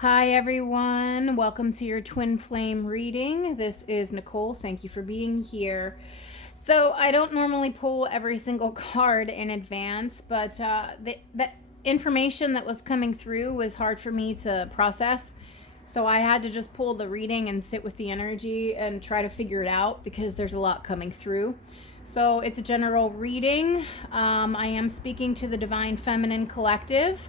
Hi, everyone. Welcome to your twin flame reading. This is Nicole. Thank you for being here. So, I don't normally pull every single card in advance, but that information that was coming through was hard for me to process. So, I had to just pull the reading and sit with the energy and try to figure it out because there's a lot coming through. So, it's a general reading. I am speaking to the Divine Feminine Collective.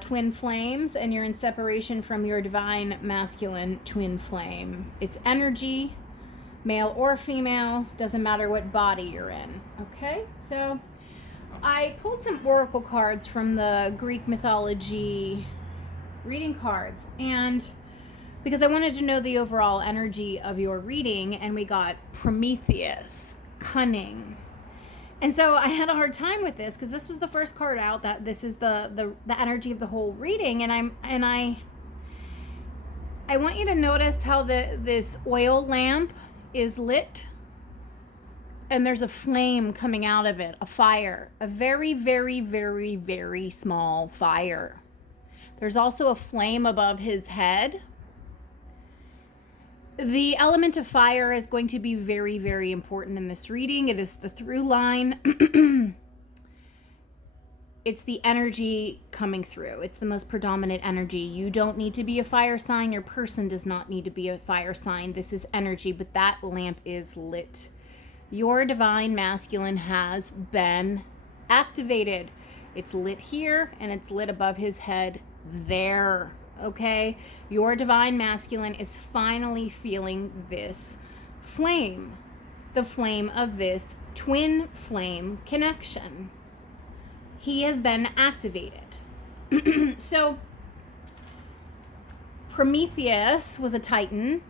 Twin flames, and you're in separation from your divine masculine twin flame. It's energy, male or female, doesn't matter what body you're in. Okay, so I pulled some oracle cards from the Greek mythology reading cards, and because I wanted to know the overall energy of your reading, and we got Prometheus, cunning. And so I had a hard time with this because this was the first card out that this is the energy of the whole reading, and I want you to notice how this oil lamp is lit and there's a flame coming out of it, a fire, a very very very very small fire. There's also a flame above his head. The element of fire is going to be very, very important in this reading. It is the through line. It's the energy coming through. It's the most predominant energy. You don't need to be a fire sign. Your person does not need to be a fire sign. This is energy, but that lamp is lit. Your divine masculine has been activated. It's lit here and it's lit above his head there. Okay, your divine masculine is finally feeling this flame, the flame of this twin flame connection. He has been activated. So Prometheus was a titan.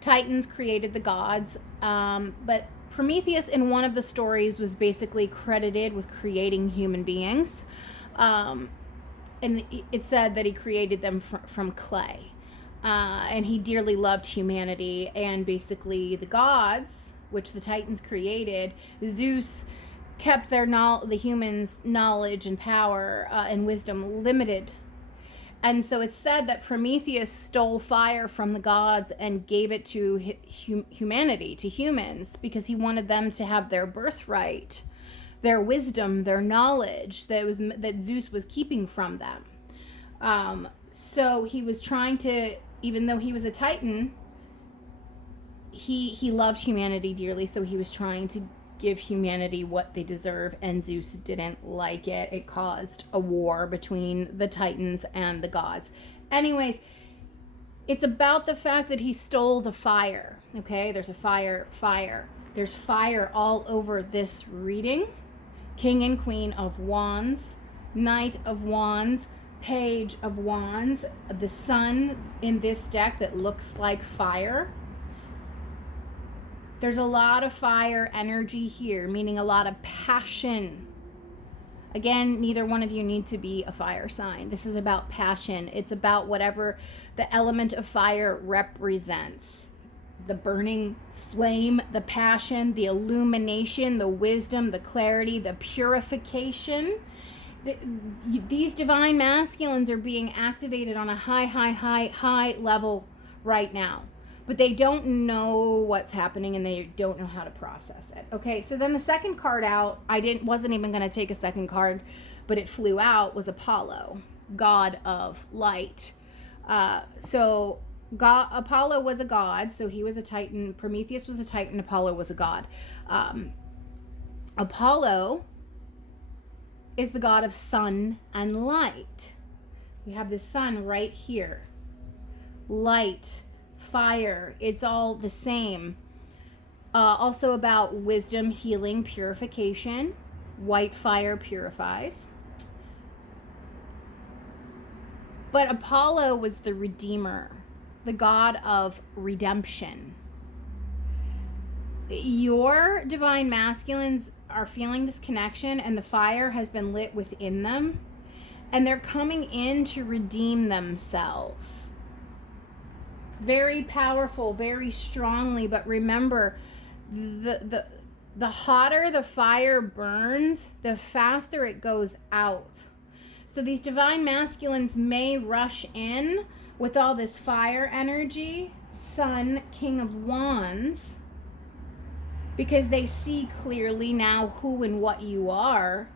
Titans created the gods, but Prometheus in one of the stories was basically credited with creating human beings. And it said that he created them from clay. And he dearly loved humanity. And basically the gods, which the Titans created, Zeus kept the humans' knowledge and power and wisdom limited. And so it's said that Prometheus stole fire from the gods and gave it to humanity, to humans, because he wanted them to have their birthright, their wisdom, their knowledge that Zeus was keeping from them. So he was trying to, even though he was a Titan, he loved humanity dearly, so he was trying to give humanity what they deserve, and Zeus didn't like it. It caused a war between the Titans and the gods. Anyways, it's about the fact that he stole the fire. Okay, there's a fire. There's fire all over this reading. King and Queen of Wands, Knight of Wands, Page of Wands, the Sun in this deck that looks like fire. There's a lot of fire energy here, meaning a lot of passion. Again, neither one of you need to be a fire sign. This is about passion. It's about whatever the element of fire represents. The burning flame, the passion, the illumination, the wisdom, the clarity, the purification. These divine masculines are being activated on a high level right now. But they don't know what's happening and they don't know how to process it. Okay, so then the second card out, wasn't even going to take a second card, but it flew out, was Apollo, god of light. Apollo was a god, so he was a Titan. Prometheus was a Titan. Apollo was a god. Apollo is the god of sun and light. We have the sun right here. Light, fire, it's all the same. Also about wisdom, healing, purification. White fire purifies. But Apollo was the redeemer, the god of redemption. Your divine masculines are feeling this connection, and the fire has been lit within them, and they're coming in to redeem themselves. Very powerful, very strongly, but remember, the hotter the fire burns, the faster it goes out. So these divine masculines may rush in with all this fire energy, Sun, King of Wands, because they see clearly now who and what you are,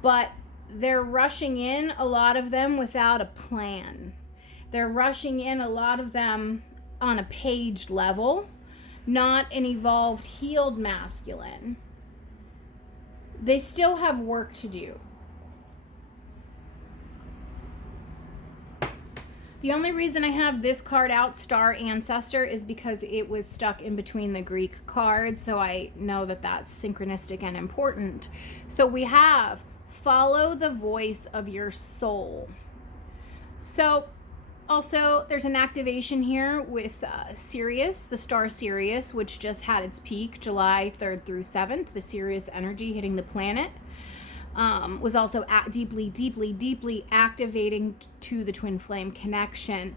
but they're rushing in, a lot of them without a plan. They're rushing in, a lot of them on a page level, not an evolved, healed masculine. They still have work to do. The only reason I have this card out, Star Ancestor, is because it was stuck in between the Greek cards, so I know that that's synchronistic and important. So we have follow the voice of your soul. So also there's an activation here with Sirius, the star Sirius, which just had its peak July 3rd through 7th, the Sirius energy hitting the planet. Was also deeply activating to the twin flame connection.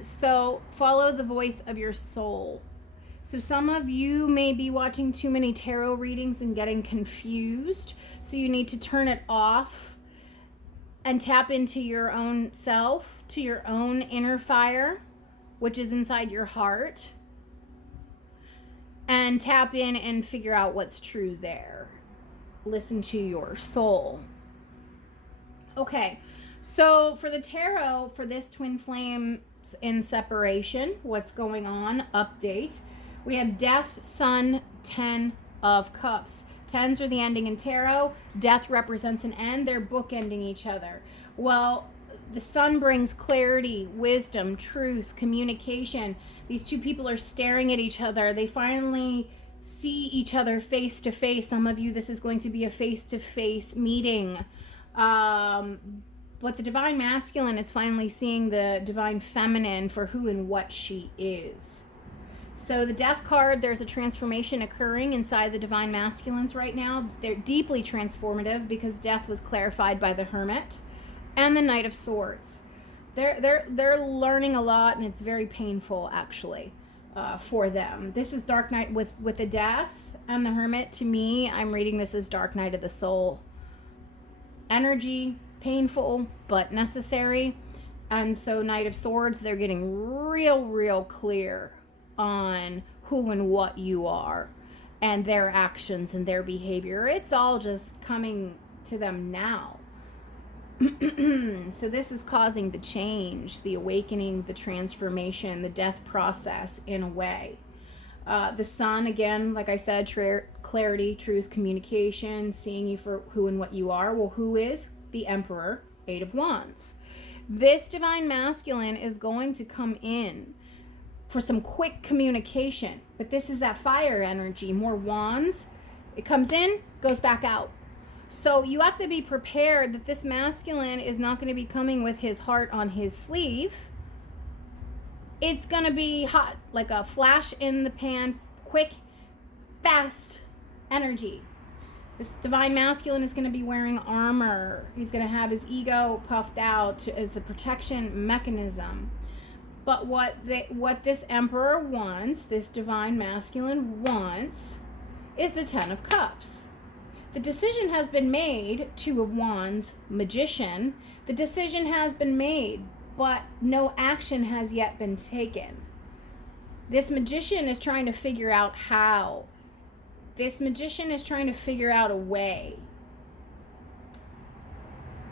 So follow the voice of your soul. So some of you may be watching too many tarot readings and getting confused. So you need to turn it off and tap into your own self, to your own inner fire, which is inside your heart, and tap in and figure out what's true there. Listen to your soul. Okay, so for the tarot, for this twin flames in separation, what's going on, update, we have Death, Sun, 10 of Cups. Tens are the ending in tarot. Death represents an end. They're bookending each other. Well, the Sun brings clarity, wisdom, truth, communication. These two people are staring at each other. They finally see each other face to face. Some of you, this is going to be a face-to-face meeting. But the divine masculine is finally seeing the divine feminine for who and what she is. So the Death card, there's a transformation occurring inside the divine masculines right now. They're deeply transformative because death was clarified by the Hermit and the Knight of Swords. They're learning a lot, and it's very painful actually. For them. This is Dark Night with the Death and the Hermit. To me, I'm reading this as Dark Night of the Soul. Energy, painful, but necessary. And so Knight of Swords, they're getting real clear on who and what you are and their actions and their behavior. It's all just coming to them now. So this is causing the change, the awakening, the transformation, the death process in a way. The Sun, again, like I said, clarity, truth, communication, seeing you for who and what you are. Well, who is the Emperor? 8 of Wands. This divine masculine is going to come in for some quick communication, but this is that fire energy, more wands. It comes in, goes back out. So you have to be prepared that this masculine is not going to be coming with his heart on his sleeve. It's going to be hot, like a flash in the pan, quick, fast energy. This divine masculine is going to be wearing armor. He's going to have his ego puffed out as a protection mechanism. But what this Emperor wants, this divine masculine wants, is the 10 of Cups. The decision has been made, 2 of Wands, Magician. The decision has been made, but no action has yet been taken. This Magician is trying to figure out how. This Magician is trying to figure out a way.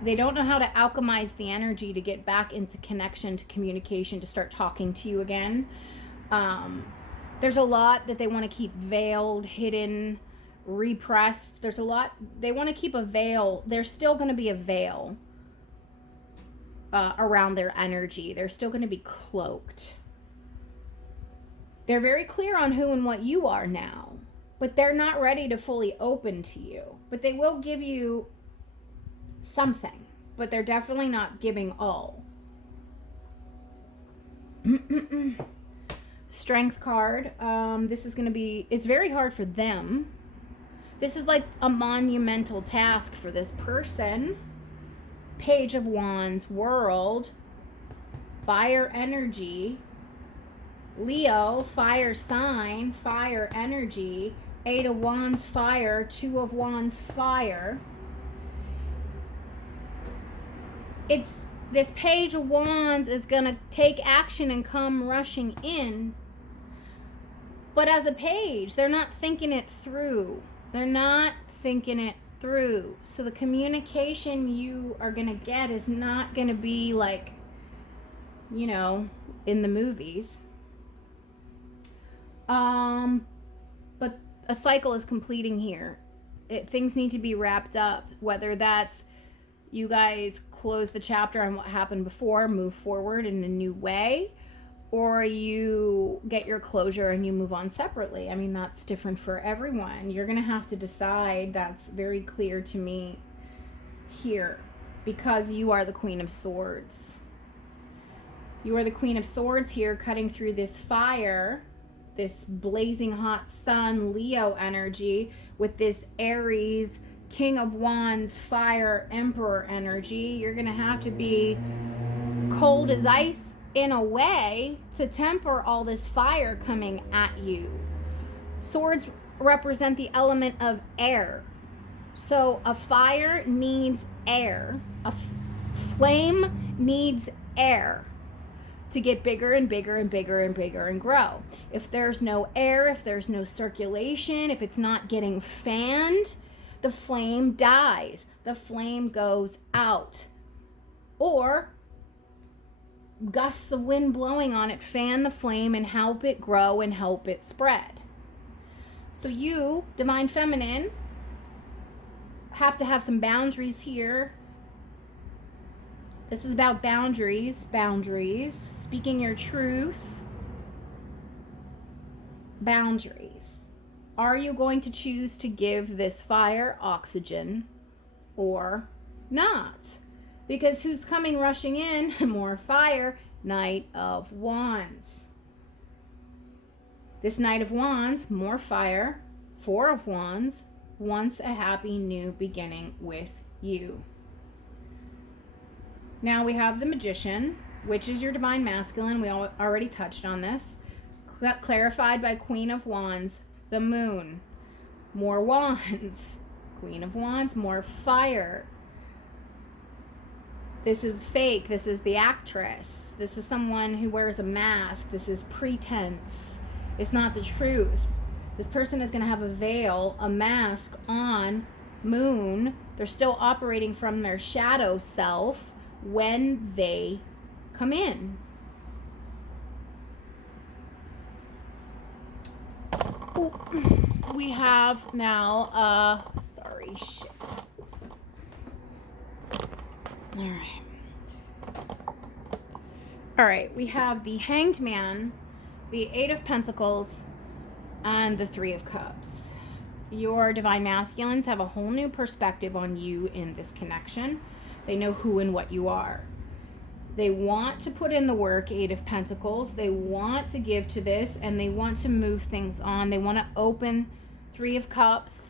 They don't know how to alchemize the energy to get back into connection, to communication, to start talking to you again. There's a lot that they want to keep veiled, hidden, repressed. There's a lot they want to keep a veil. There's still going to be a veil around their energy. They're still going to be cloaked. They're very clear on who and what you are now, but they're not ready to fully open to you. But they will give you something, but they're definitely not giving all. Strength card. This is going to be, it's very hard for them. This is like a monumental task for this person. Page of Wands, World, fire energy, Leo, fire sign, fire energy, 8 of Wands, fire, 2 of Wands, fire. It's this Page of Wands is going to take action and come rushing in. But as a page, they're not thinking it through. They're not thinking it through. So the communication you are going to get is not going to be like, you know, in the movies. But a cycle is completing here. Things need to be wrapped up, whether that's you guys close the chapter on what happened before, move forward in a new way, or you get your closure and you move on separately. I mean, that's different for everyone. You're going to have to decide. That's very clear to me here, because you are the Queen of Swords. You are the Queen of Swords here, cutting through this fire, this blazing hot sun, Leo energy, with this Aries, King of Wands, fire, Emperor energy. You're going to have to be cold as ice in a way to temper all this fire coming at you. Swords represent the element of air. So a fire needs air. A flame needs air to get bigger and bigger and bigger and bigger and grow. If there's no air, if there's no circulation, if it's not getting fanned, the flame dies. The flame goes out. Or gusts of wind blowing on it fan the flame and help it grow and help it spread. So you, Divine Feminine, have to have some boundaries here. This is about boundaries, speaking your truth. Boundaries. Are you going to choose to give this fire oxygen or not? Because who's coming rushing in? More fire. Knight of Wands. This Knight of Wands, more fire. Four of Wands, wants a happy new beginning with you. Now we have the Magician, which is your Divine Masculine. We already touched on this. Clarified by Queen of Wands, the Moon. More wands. Queen of Wands, more fire. This is fake. This is the actress. This is someone who wears a mask. This is pretense. It's not the truth. This person is going to have a veil, a mask on. Moon. They're still operating from their shadow self when they come in. We have now, All right, we have the Hanged Man, the Eight of Pentacles, and the Three of Cups. Your Divine Masculines have a whole new perspective on you in this connection. They know who and what you are. They want to put in the work, Eight of Pentacles. They want to give to this, and they want to move things on. They want to open, Three of Cups,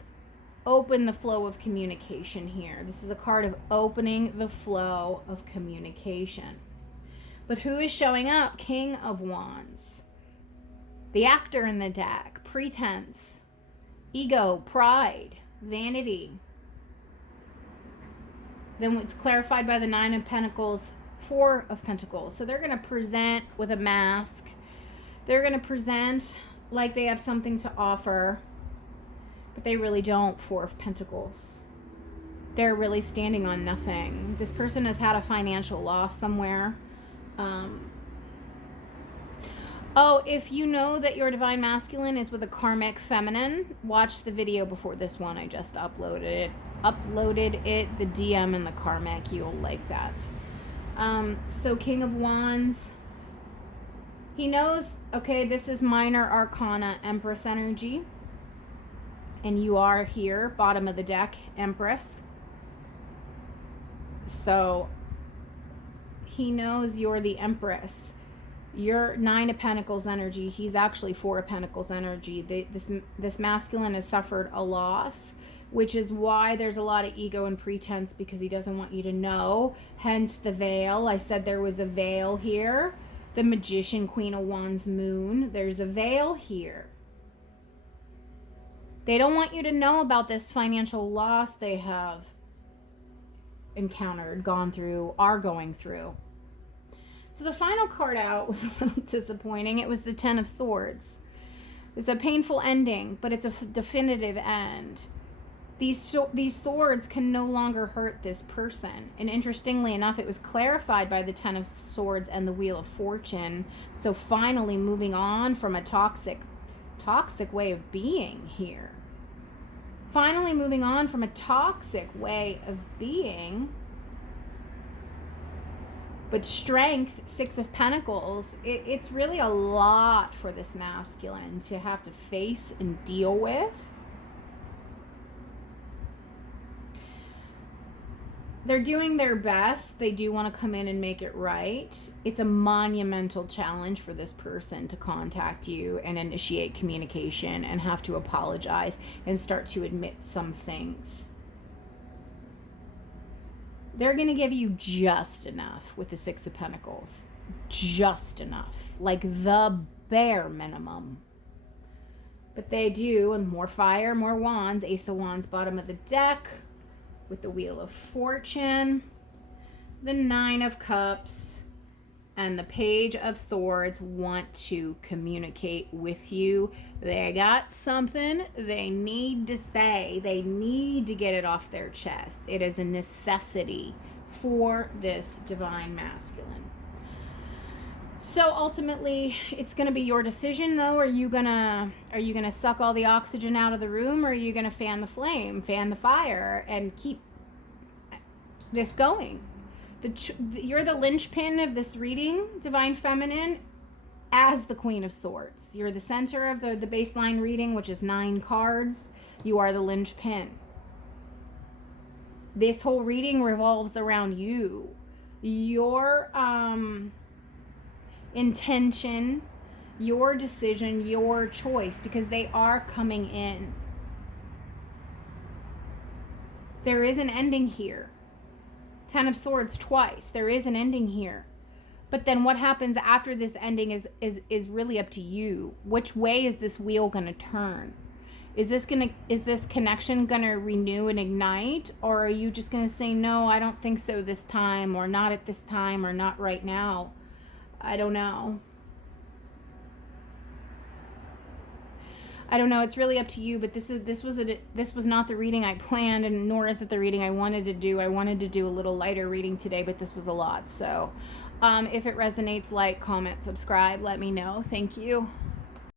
open the flow of communication here. This is a card of opening the flow of communication. But who is showing up? King of Wands. The actor in the deck, pretense, ego, pride, vanity. Then it's clarified by the Nine of Pentacles, Four of Pentacles. So they're going to present with a mask. They're going to present like they have something to offer, but they really don't. Four of Pentacles. They're really standing on nothing. This person has had a financial loss somewhere. If you know that your Divine Masculine is with a karmic feminine, watch the video before this one. I just uploaded it, the DM and the karmic. You'll like that. So King of Wands, he knows, okay, this is minor arcana, Empress energy, and you are here, bottom of the deck, Empress. So he knows you're the Empress. You're Nine of Pentacles energy. He's actually Four of Pentacles energy. This masculine has suffered a loss, which is why there's a lot of ego and pretense, because he doesn't want you to know. Hence the veil. I said there was a veil here. The Magician, Queen of Wands, Moon. There's a veil here. They don't want you to know about this financial loss they have. encountered, gone through, are going through. So the final card out was a little disappointing. It was the Ten of Swords. It's a painful ending, but it's a definitive end. These swords can no longer hurt this person. And interestingly enough, it was clarified by the Ten of Swords and the Wheel of Fortune. So finally moving on from a toxic way of being here. Finally moving on from a toxic way of being. But strength, Six of Pentacles, it's really a lot for this masculine to have to face and deal with. They're doing their best. They do want to come in and make it right. It's a monumental challenge for this person to contact you and initiate communication and have to apologize and start to admit some things. They're going to give you just enough with the Six of Pentacles. Just enough. Like the bare minimum. But they do, and more fire, more wands. Ace of Wands, bottom of the deck. With the Wheel of Fortune. The Nine of Cups. And the Page of Swords want to communicate with you. They got something they need to say. They need to get it off their chest. It is a necessity for this divine masculine. So ultimately, it's going to be your decision, though. Are you gonna suck all the oxygen out of the room, or are you going to fan the flame, fan the fire, and keep this going? You're the linchpin of this reading, Divine Feminine, as the Queen of Swords. You're the center of the baseline reading, which is 9 cards. You are the linchpin. This whole reading revolves around you. Your intention, your decision, your choice, because they are coming in. There is an ending here. Ten of Swords twice. There is an ending here. But then what happens after this ending is really up to you. Which way is this wheel going to turn? Is this connection going to renew and ignite? Or are you just going to say, no, I don't think so this time, or not at this time, or not right now? I don't know. I don't know. It's really up to you, but this was not the reading I planned, and nor is it the reading I wanted to do. I wanted to do a little lighter reading today, but this was a lot. So if it resonates, like, comment, subscribe, let me know. Thank you.